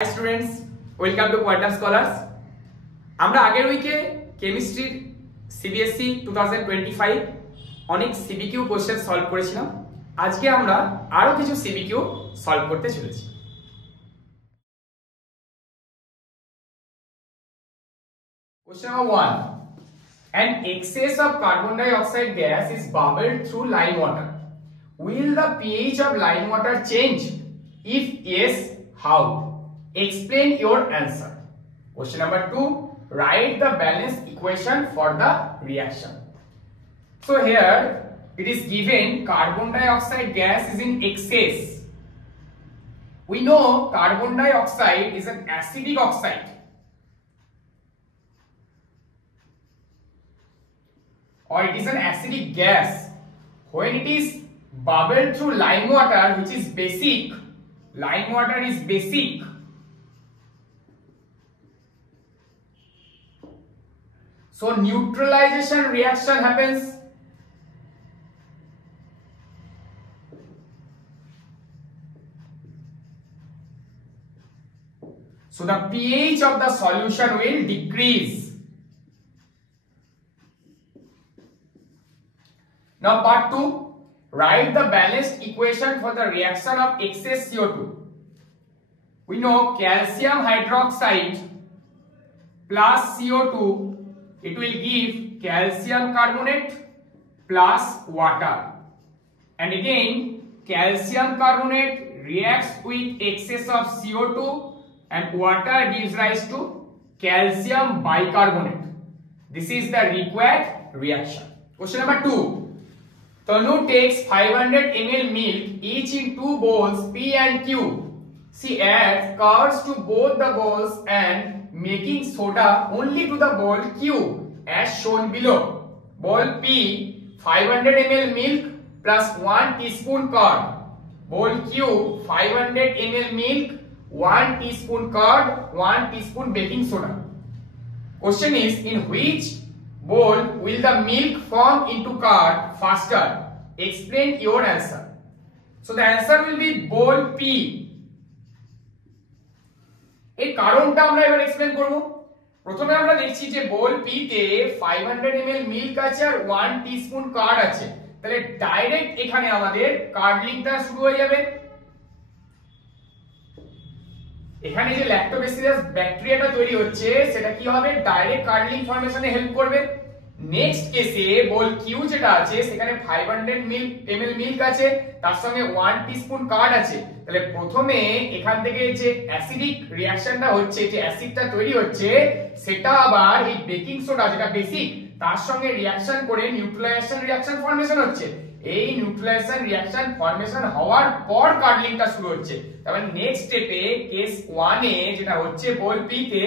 Hi students, welcome to Quantum Scholars. আমরা আগের উইকে কেমিস্ট্রির সিবিএসসি 2025 অনেক সিবিকিউ কোশ্চেন সলভ করেছিলাম। আজকে আমরা আরো কিছু সিবিকিউ সলভ করতে চলেছি। Question number 1. An excess of carbon dioxide gas is bubbled through lime water. Will the pH of lime water change? If yes, how? Explain your answer. Question number 2. Write the balanced equation for the reaction. So here it is given carbon dioxide gas is in excess. We know carbon dioxide is an acidic oxide. Or it is an acidic gas. When it is bubbled through lime water, which is basic, lime water is basic. So neutralization reaction happens. So the pH of the solution will decrease. Now part 2, write the balanced equation for the reaction of excess CO2. We know calcium hydroxide plus CO2, it will give calcium carbonate plus water. And again, calcium carbonate reacts with excess of CO2 and water gives rise to calcium bicarbonate. This is the required reaction. Question number 2. Tanu takes 500 ml milk each in two bowls P and Q. She adds curds to both the bowls and making soda only to the bowl Q as shown below. Bowl P 500 ml milk plus 1 teaspoon curd. Bowl Q 500 ml milk, 1 teaspoon curd, 1 teaspoon baking soda. Question is, in which bowl will the milk form into curd faster? Explain your answer. So the answer will be bowl P. এই কারণটা আমরা এবার এক্সপ্লেইন করব। প্রথমে আমরা দেখছি যে বোল পি তে 500 ml মিল্ক আছে আর 1 টিস্পুন কার্ড আছে, তাহলে ডাইরেক্ট এখানে আমাদের কার্ডলিংটা শুরু হয়ে যাবে। এখানে যে ল্যাক্টোব্যাসিলাস ব্যাকটেরিয়াটা তৈরি হচ্ছে সেটা কি হবে, ডাইরেক্ট কার্ডলিং ফর্মেশনে হেল্প করবে। নেক্সট কেসে বোল কিউ যেটা আছে সেখানে 500 ml মিল্ক আছে, তার সঙ্গে 1 টিস্পুন কার্ড আছে, তাহলে প্রথমে এখান থেকে যে অ্যাসিডিক রিঅ্যাকশনটা হচ্ছে, যে অ্যাসিডটা তৈরি হচ্ছে সেটা আবার এই বেকিং সোডা যেটা বেসিক তার সঙ্গে রিঅ্যাকশন করে নিউট্রালাইজেশন রিঅ্যাকশন ফর্মেশন হচ্ছে। এই নিউট্রালাইজেশন রিঅ্যাকশন ফর্মেশন হওয়ার পর কার্ডলিংটা শুরু হচ্ছে। তারপর নেক্সট স্টেপে কেস 1 এ যেটা হচ্ছে বোল পি তে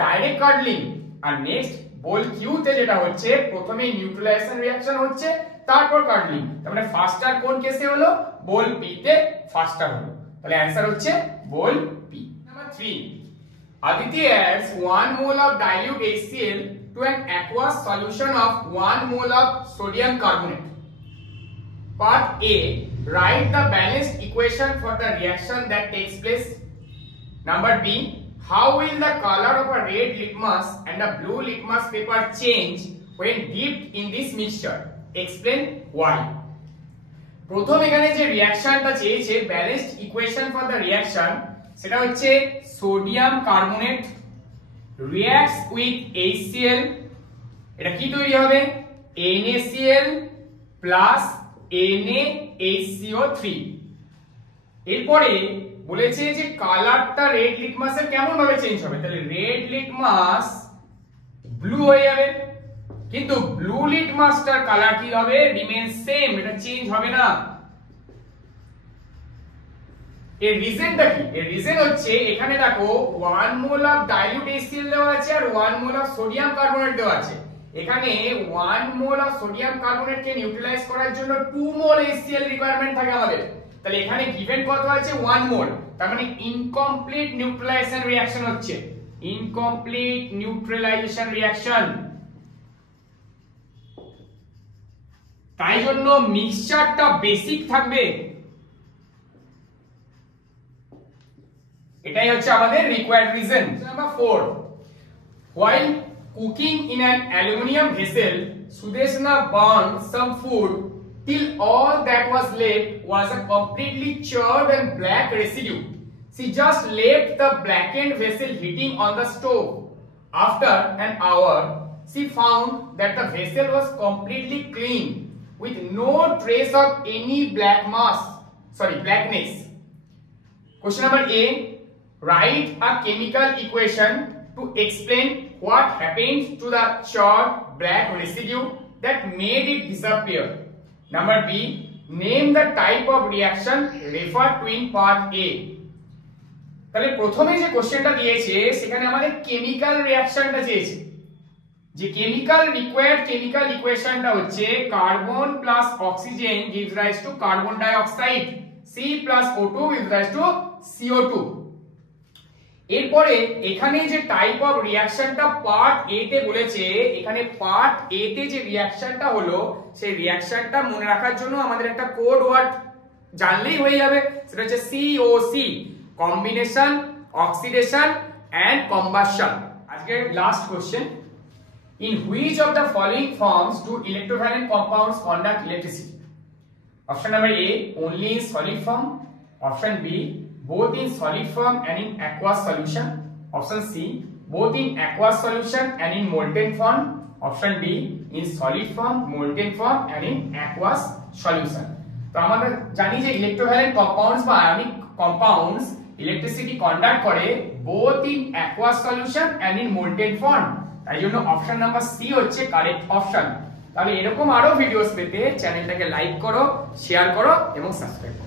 ডাইরেক্ট কার্ডলিং, আর নেক্সট বোল কিউ তে যেটা হচ্ছে প্রথমে নিউট্রালাইজেশন রিঅ্যাকশন হচ্ছে তারপর কার্ডলিং। তার মানে ফাস্টার কোন কেসে হলো, বোল পি তে ফাস্টার হলো। তাহলে आंसर হচ্ছে বোল P. Number 3, Aditi adds 1 mole of dilute HCl to an aqueous solution of 1 mole of sodium carbonate. Part A, write the balanced equation for the reaction that takes place. Number B, how will the color of a red litmus and a blue litmus paper change when dipped in this mixture? Explain why. প্রথম এখানে যে রিঅ্যাকশনটা চেয়েছে balanced equation for the reaction, সেটা হচ্ছে sodium carbonate রিঅ্যাক্টস with HCl, এটা কি তৈরি হবে, NaCl প্লাস NaHCO3। এরপরে বলেছে যে কালারটা রেড লিটমাসের কেমন ভাবে চেঞ্জ হবে, তাহলে রেড লিটমাস ব্লু হয়ে যাবে, কিন্তু ব্লু লিটমাসটার কালার কি হবে, রিমেইন সেম, এটা চেঞ্জ হবে না। এর রিজনটা কি, এর রিজন হচ্ছে এখানে দেখো 1 মোল অফ ডাইলিউট HCl দেওয়া আছে আর 1 মোল অফ সোডিয়াম কার্বনেট দেওয়া আছে। এখানে 1 মোল অফ সোডিয়াম কার্বনেটকে নিউট্রালাইজ করার জন্য 2 মোল HCl রিকোয়ারমেন্ট থাকে আমাদের, তাহলে এখানে গিভেন কত আছে 1 মোল, তার মানে ইনকমপ্লিট নিউট্রালাইজেশন রিঅ্যাকশন হচ্ছে, ইনকমপ্লিট নিউট্রালাইজেশন রিঅ্যাকশন। তাই জন্য মিক্সচারটা বেসিক থাকবে। এটাই হচ্ছে আমাদের required reason. Number 4, while cooking in an aluminum vessel, Sudeshna burned some food till all that was left was a completely charred and black residue. She just left the blackened vessel heating on the stove. After an hour, she found that the vessel was completely clean with no trace of any blackness. Question number A, write a chemical equation to explain what happened to the charred black residue that made it disappear. Number B, name the type of reaction referred to in part A. তাহলে প্রথমে যে কোশ্চেনটা দিয়েছে সেখানে আমাদের কেমিক্যাল রিঅ্যাকশনটা চেয়েছে। যে রিকোয়ার্ড কেমিক্যাল ইকুয়েশনটা হচ্ছে carbon plus oxygen gives rise to carbon dioxide, C plus O2 gives rise to CO2। এরপরে এখানে যে টাইপ অফ রিঅ্যাকশনটা পার্ট এ তে বলেছে, এখানে পার্ট এ তে যে রিঅ্যাকশনটা হলো সেই রিঅ্যাকশনটা মনে রাখার জন্য আমাদের একটা কোড ওয়ার্ড জানলেই হয়ে যাবে, সেটা হচ্ছে COC, combination, oxidation and combustion. আজকে last question, in which of the following forms do electrovalent compounds conduct electricity? Option number A, only in solid form. Option B, both in solid form and in aqueous solution. Option C, both in aqueous solution and in molten form. Option D, in solid form, molten form and in aqueous solution. তো আমরা জানি যে electrovalent compounds বা ionic compounds electricity conduct করে both in aqueous solution and in molten form। তাই জন্য option number C হচ্ছে correct option. তাহলে এরকম আরো ভিডিওস পেতে চ্যানেলটাকে লাইক করো, শেয়ার করো এবং সাবস্ক্রাইব করো।